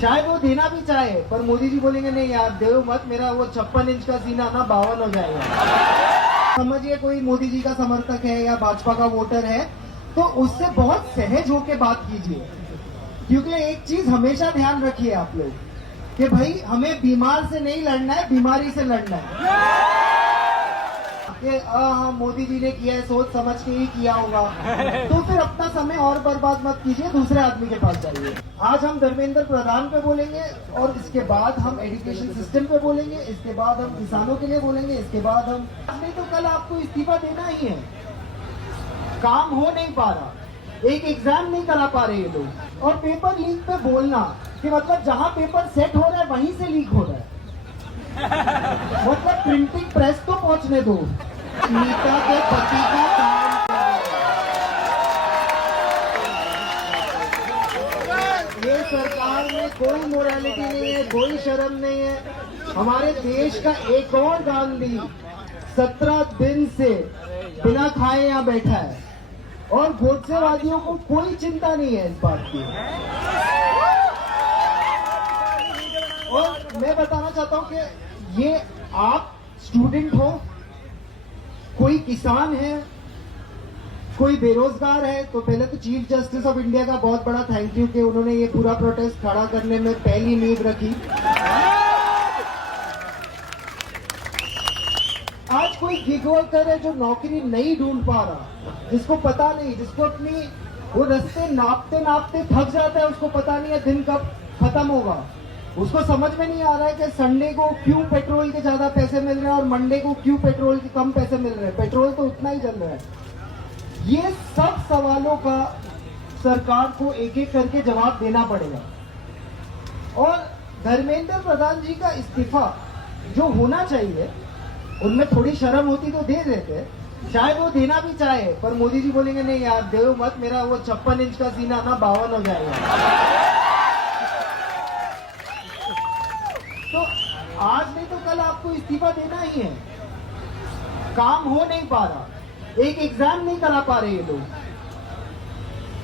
शायद वो देना भी चाहे, पर मोदी जी बोलेंगे नहीं यार दो मत, मेरा वो 56 इंच का सीना ना 52 हो जाएगा। समझिए कोई मोदी जी का समर्थक है या भाजपा का वोटर है तो उससे बहुत सहज होके बात कीजिए, क्योंकि एक चीज हमेशा ध्यान रखिए आप लोग कि भाई हमें बीमार से नहीं लड़ना है, बीमारी से लड़ना है। कि हाँ मोदी जी ने किया है, सोच समझ के ही किया होगा, तो फिर अपना समय और बर्बाद मत कीजिए, दूसरे आदमी के पास जाइए। आज हम धर्मेंद्र प्रधान पे बोलेंगे और इसके बाद हम एजुकेशन सिस्टम पे बोलेंगे, इसके बाद हम किसानों के लिए बोलेंगे, इसके बाद हम नहीं तो कल आपको इस्तीफा देना ही है। काम हो नहीं पा रहा, एक एग्जाम नहीं करा पा रहे ये लोग, और पेपर लीक पे बोलना कि मतलब जहां पेपर सेट हो रहा है वहीं से लीक हो रहा है। मतलब प्रिंटिंग प्रेस तो पहुंचने दो। नीता के पति का काम ये सरकार में कोई मोरालिटी नहीं है, कोई शर्म नहीं है। हमारे देश का एक और गांधी 17 दिन से बिना खाए यहाँ बैठा है और गोडसेवादियों को कोई चिंता नहीं है इस बात की। और मैं बताना चाहता हूं कि ये आप स्टूडेंट हो, कोई किसान है, कोई बेरोजगार है, तो पहले तो चीफ जस्टिस ऑफ इंडिया का बहुत बड़ा थैंक यू कि उन्होंने ये पूरा प्रोटेस्ट खड़ा करने में पहली नींव रखी। आज कोई गिग वर्कर है जो नौकरी नहीं ढूंढ पा रहा, जिसको पता नहीं, जिसको अपनी वो रास्ते नापते नापते थक जाता है, उसको पता नहीं है दिन कब खत्म होगा, उसको समझ में नहीं आ रहा है कि संडे को क्यों पेट्रोल के ज्यादा पैसे मिल रहे हैं और मंडे को क्यों पेट्रोल के कम पैसे मिल रहे हैं, पेट्रोल तो उतना ही चल रहा है। ये सब सवालों का सरकार को एक एक करके जवाब देना पड़ेगा। और धर्मेंद्र प्रधान जी का इस्तीफा जो होना चाहिए, उनमें थोड़ी शर्म होती तो दे देते, शायद वो देना भी चाहे, पर मोदी जी बोलेंगे नहीं यार दो मत, मेरा वो 56 इंच का सीना ना 52 हो जाएगा। तो आज नहीं तो कल आपको इस्तीफा देना ही है। काम हो नहीं पा रहा, एक एग्जाम नहीं करा पा रहे ये लोग।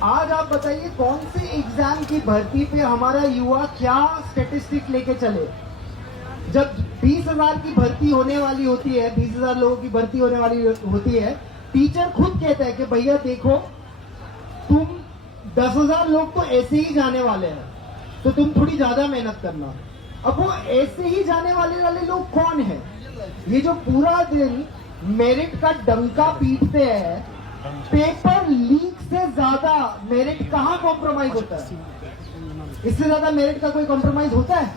आज आप बताइए कौन से एग्जाम की भर्ती पे हमारा युवा क्या स्टेटिस्टिक लेके चले। जब 20,000 की भर्ती होने वाली होती है, 20,000 लोगों की भर्ती होने वाली होती है, टीचर खुद कहता है कि भैया देखो तुम 10,000 लोग तो ऐसे ही जाने वाले हैं, तो तुम थोड़ी ज्यादा मेहनत करना। अब वो ऐसे ही जाने वाले लोग कौन है? ये जो पूरा दिन मेरिट का डंका पीटते हैं, पेपर लीक से ज्यादा मेरिट कहाँ कॉम्प्रोमाइज होता है? इससे ज्यादा मेरिट का कोई कॉम्प्रोमाइज होता है?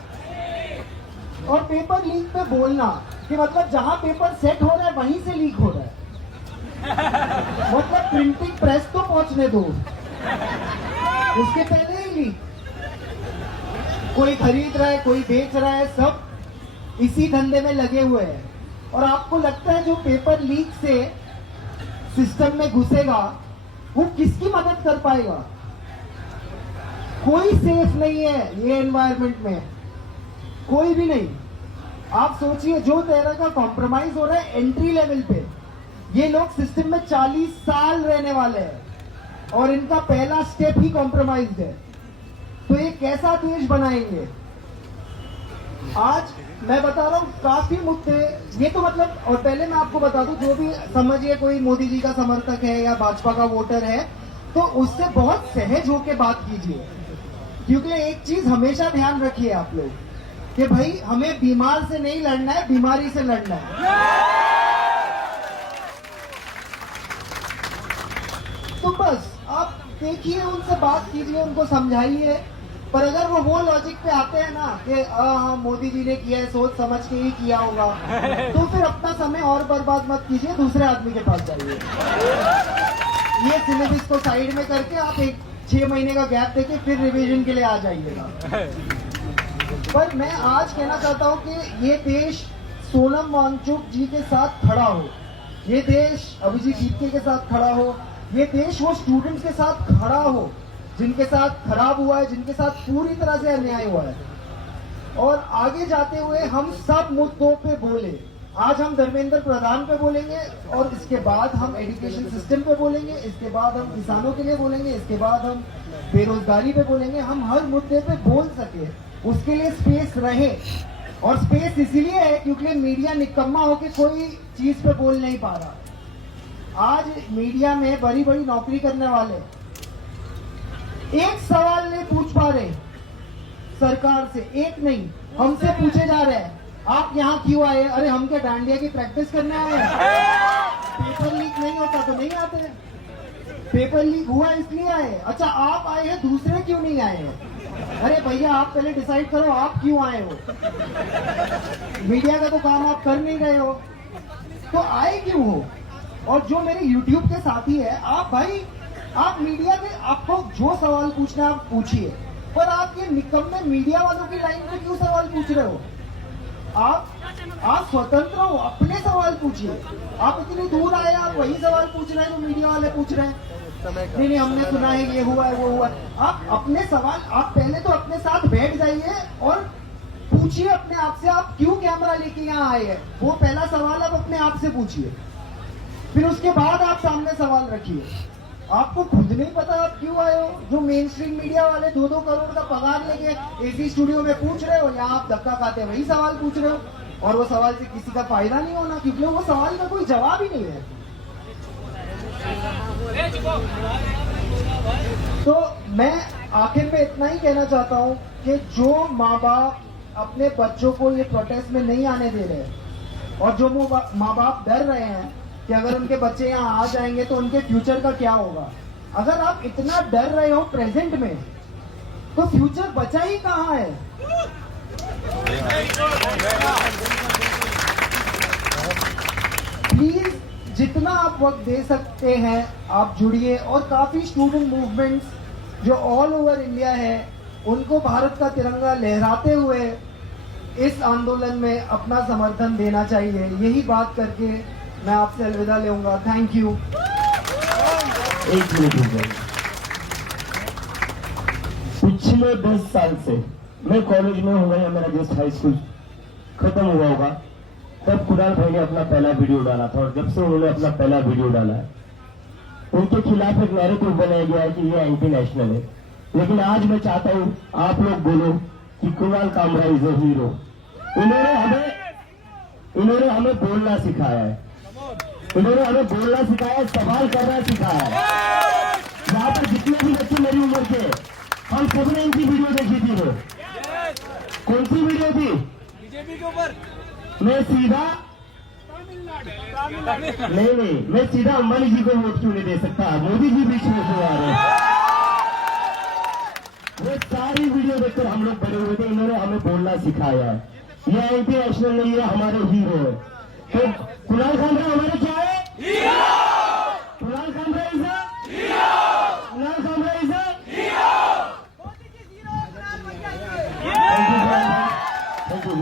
और पेपर लीक पे बोलना कि मतलब जहां पेपर सेट हो रहा है वहीं से लीक हो रहा है। मतलब प्रिंटिंग प्रेस तो पहुंचने दो, उसके पहले ही लीक। कोई खरीद रहा है, कोई बेच रहा है, सब इसी धंधे में लगे हुए हैं। और आपको लगता है जो पेपर लीक से सिस्टम में घुसेगा वो किसकी मदद कर पाएगा? कोई सेफ नहीं है ये एनवायरनमेंट में, कोई भी नहीं। आप सोचिए जो तरह का कॉम्प्रोमाइज हो रहा है एंट्री लेवल पे, ये लोग सिस्टम में 40 साल रहने वाले हैं और इनका पहला स्टेप ही कॉम्प्रोमाइज है, तो ये कैसा देश बनाएंगे? आज मैं बता रहा हूँ काफी मुद्दे ये तो मतलब, और पहले मैं आपको बता दूं, जो भी समझिए कोई मोदी जी का समर्थक है या भाजपा का वोटर है तो उससे बहुत सहज होके बात कीजिए, क्योंकि एक चीज हमेशा ध्यान रखिए आप लोग कि भाई हमें बीमार से नहीं लड़ना है, बीमारी से लड़ना है। तो बस आप देखिए, उनसे बात कीजिए, उनको समझाइए। पर अगर वो लॉजिक पे आते हैं ना कि हाँ मोदी जी ने किया है, सोच समझ के ही किया होगा, तो फिर अपना समय और बर्बाद मत कीजिए, दूसरे आदमी के पास जाइए। ये सिलेबस को साइड में करके आप 6 महीने का गैप देके फिर रिवीजन के लिए आ जाइएगा। पर मैं आज कहना चाहता हूँ कि ये देश सोनम वांगचुक जी के साथ खड़ा हो, ये देश अभिजीत दीपके के साथ खड़ा हो, ये देश वो स्टूडेंट्स के साथ खड़ा हो जिनके साथ खराब हुआ है, जिनके साथ पूरी तरह से अन्याय हुआ है। और आगे जाते हुए हम सब मुद्दों पे बोले, आज हम धर्मेंद्र प्रधान पे बोलेंगे और इसके बाद हम एजुकेशन सिस्टम पे बोलेंगे, इसके बाद हम किसानों के लिए बोलेंगे, इसके बाद हम बेरोजगारी पे बोलेंगे। हम हर मुद्दे पे बोल सके, उसके लिए स्पेस रहे। और स्पेस इसीलिए है क्योंकि मीडिया निकम्मा होकर कोई चीज पे बोल नहीं पा रहा। आज मीडिया में बड़ी बड़ी नौकरी करने वाले एक सवाल नहीं पूछ पा रहे सरकार से, एक नहीं, हमसे पूछे जा रहे हैं आप यहाँ क्यों आए? अरे हम क्या डांडिया की प्रैक्टिस करने आए हैं? पेपर लीक नहीं होता तो नहीं आते, पेपर लीक हुआ इसलिए आए। अच्छा आप आए हैं, दूसरे क्यों नहीं आए हैं? अरे भैया आप पहले डिसाइड करो आप क्यों आए हो। मीडिया का तो काम आप कर नहीं रहे हो तो आए क्यों हो? और जो मेरे YouTube के साथी है, आप भाई आप मीडिया के, आपको जो सवाल पूछना आप पूछिए, पर आप ये निकम्मे मीडिया वालों की लाइन पे क्यों सवाल पूछ रहे हो? आप स्वतंत्र हो, अपने सवाल पूछिए। आप इतनी दूर आए, आप वही सवाल पूछ रहे हैं जो मीडिया वाले पूछ रहे हैं। नहीं हमने सुना है ये हुआ है वो हुआ है। आप अपने सवाल, आप पहले तो अपने साथ बैठ जाइए और पूछिए अपने आप से आप क्यों कैमरा लेके यहाँ आए हैं। वो पहला सवाल आप अपने आप से पूछिए, फिर उसके बाद आप सामने सवाल रखिए। आपको खुद नहीं पता आप क्यों आए हो। जो मेन स्ट्रीम मीडिया वाले 2-2 करोड़ का पगार लेके एसी स्टूडियो में पूछ रहे हो, यहाँ आप धक्का खाते वही सवाल पूछ रहे हो और वो सवाल से किसी का फायदा नहीं होना क्योंकि वो सवाल का कोई जवाब ही नहीं है। तो मैं आखिर में इतना ही कहना चाहता हूँ कि जो माँ बाप अपने बच्चों को ये प्रोटेस्ट में नहीं आने दे रहे और जो माँ बाप डर रहे हैं कि अगर उनके बच्चे यहाँ आ जाएंगे तो उनके फ्यूचर का क्या होगा, अगर आप इतना डर रहे हो प्रेजेंट में तो फ्यूचर बचा ही कहाँ है। प्लीज जितना आप वक्त दे सकते हैं आप जुड़िए और काफी स्टूडेंट मूवमेंट्स जो ऑल ओवर इंडिया है उनको भारत का तिरंगा लहराते हुए इस आंदोलन में अपना समर्थन देना चाहिए। यही बात करके मैं आपसे अलविदा लूंगा। Thank you. एक मिनट हो गया। पिछले 10 साल से मैं कॉलेज में हूँ या मेरा जस्ट हाई स्कूल खत्म हुआ होगा तब कुणाल भाई ने अपना पहला वीडियो डाला था और जब से उन्होंने अपना पहला वीडियो डाला है उनके खिलाफ एक नैरेटिव बनाया गया है कि ये एंटी नेशनल है। लेकिन आज मैं चाहता हूँ आप लोग बोलो कि Kunal Kamra is a hero. इन्होंने हमें बोलना सिखाया है, इन्होंने हमें बोलना सिखाया है, सवाल करना सिखाया है। यहाँ पर जितने भी बच्चे मेरी उम्र के, हम सबने इनकी वीडियो देखी थी। वो कौन सी वीडियो थी? बीजेपी के ऊपर। मैं सीधा नहीं मैं सीधा अंबानी जी को वोट क्यों नहीं दे सकता? मोदी जी बीच में क्यों आ रहे हैं? वो सारी वीडियो देखकर हम लोग बड़े हुए थे। इन्होंने हमें बोलना सिखाया है। ये एंटी नेशनल नहीं है, हमारे हीरो है। तो कुणाल कामरा हमारे क्या है? Kunal Kamra is Kunal Kamra is thank you.